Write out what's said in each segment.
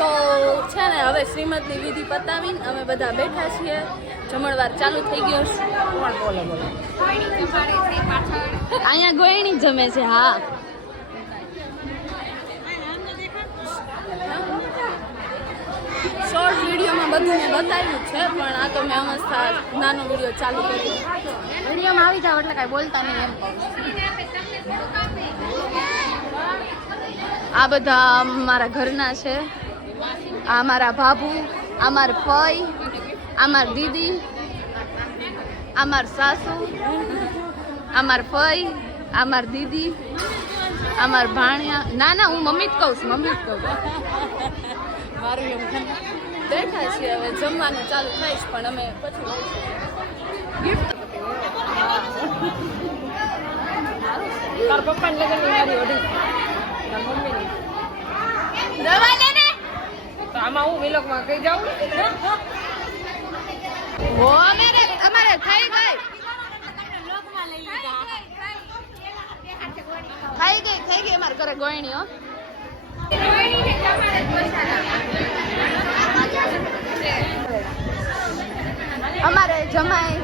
તો છે ને હવે શ્રીમદની વિધિ પતાવીને અમે બધા બેઠા છીએ. જમણવાર ચાલુ થઈ ગયો છે. કોણ બોલે બોલે? અહીંયા ગોયણી જમે છે હા. શોર્ટ વિડીયોમાં બધું મેં બતાવ્યું છે પણ આ તો મેં અમસ્તા નાનો વીડિયો ચાલુ કર્યો. વિડીયોમાં આવી જાવ એટલે કાંઈ બોલતા નહીં એમ. આ બધા મારા ઘરના છે. આ મારા ભાભુ આ માર ફઈ આ માર દીદી આ માર સાસુ આ માર ફઈ આ માર દીદી આ માર ભાણિયા ના ના હું મમ્મી જ કહું છું મમ્મી જ કહું મારું એમ બેઠા છીએ હવે જમવાનું ચાલુ થઈશ પણ અમે પછી ગિફ્ટ તાર પપ્પાને લગન મારી ઓઢી. તાર મમ્મીની દવા લે ને તો આમાં હું વિલોકમાં કઈ જાઉં. અમારે અમારે થઈ ગઈ. થઈ ગઈ થઈ ગઈ અમારે ઘરે ગોયણી, હો. અમારે જમાય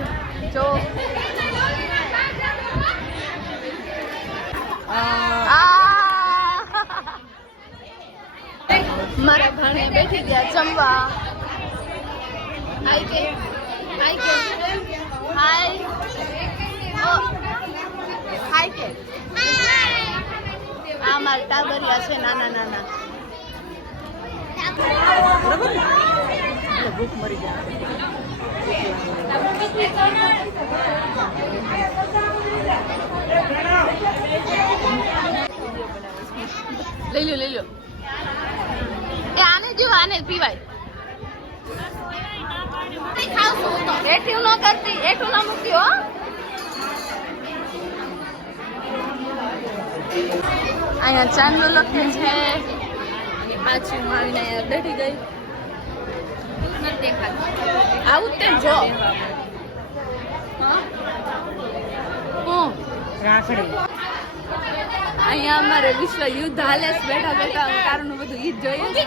જો. મારા બેઠી ગયા જમવા. આઈ કે આઈ કે હાય હાય કે આ મારા ટાબરિયા છે નાના નાના. ભૂખ મરી જાય. લઈ લો લઈ લો આને પીવાય. એઠું ન કરતી એઠું ન મૂકતી હો. અહીંયા ચાંદલો લખે છે. અને પાછી હું આવીને અહીંયા બેઠી ગઈ. આવું જ તે જો. હું? રાખડી. અહીંયા અમારે વિશ્વ યુદ્ધ હાલે બેઠા બેઠા કારણ બધું જ જોઈએ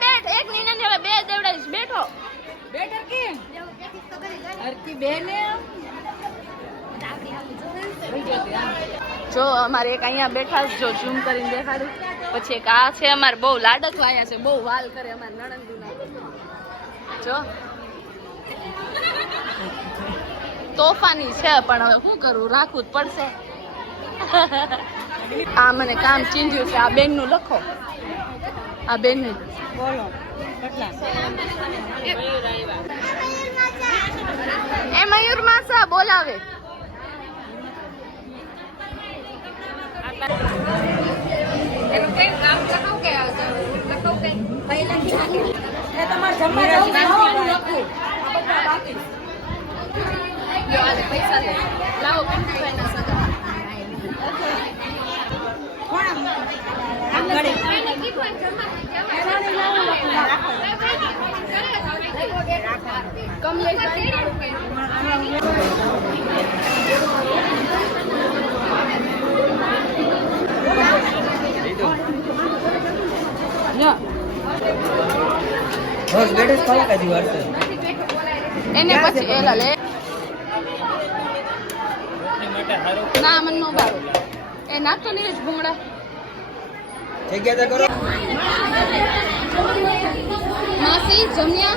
બેઠ એક નીના બે દેવડાવીશ બેઠો જો અમારે એક અહીંયા બેઠા જો ઝૂમ કરીને દેખાડું. પછી એક આ છે અમારે બહુ લાડક આયા છે બહુ વાલ કરે અમારે નણંદુના. જો. તોફાની છે પણ હવે શું કરું રાખવું જ પડશે. આ મને કામ ચીંધ્યું છે આ બેનનું લખો. આ બેનનું. બોલો એ મયુર માસા બોલાવે. જો આને પૈસા લે લાવો પિન્ટુભાઈના સગા બસ એને પછી એલા લે. ના, મન નો બારો એ ના નહીં જ ભૂંગળા. જગ્યા તો કરો માસી જમ્યા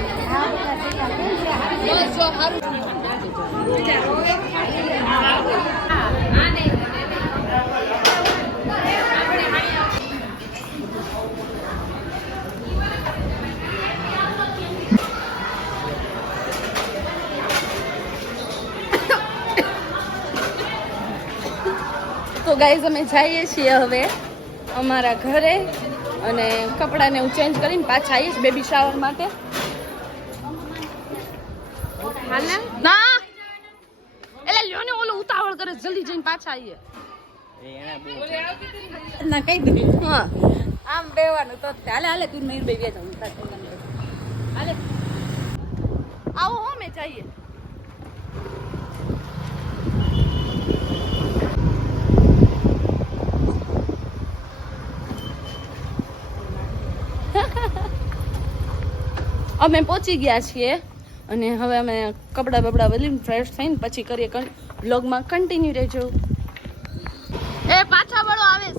ગાઈઝ અમે જઈએ છીએ હવે અમારા ઘરે અને કપડાને હું ચેન્જ કરીને પાછા આવીશ બેબી શાવર માટે. ના! એટલે લ્યો ને ઓલો ઉતાવળ કરે જલ્દી જઈને પાછા આવીએ. ના કઈ દીધી હા. આમ બેવાનું તો હાલે હાલે તું મયુર બે બે જાઉં. હાલે આવો જઈએ. અમે પહોંચી ગયા છીએ અને હવે અમે કપડાં બપડા બદલીને ફ્રેશ થઈને પછી કરીએ બ્લોગમાં કન્ટિન્યુ રહેજો. એ પાછા વળો આવે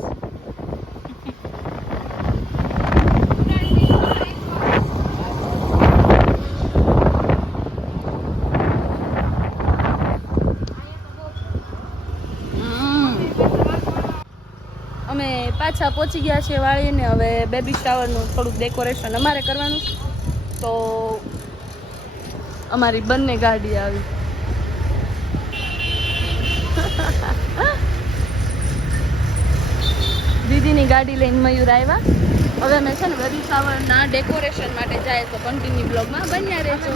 અમે પાછા પહોંચી ગયા છીએ વાળીને. હવે બેબી શાવરનું થોડુંક ડેકોરેશન અમારે કરવાનું. તો અમારી બંને ગાડી આવી. દીદીની ગાડી લઈને મયુર આવ્યા. હવે અમે છે ને શાવરના ડેકોરેશન માટે જાય તો કન્ટિન્યુ બ્લોગમાં બન્યા રહેજો.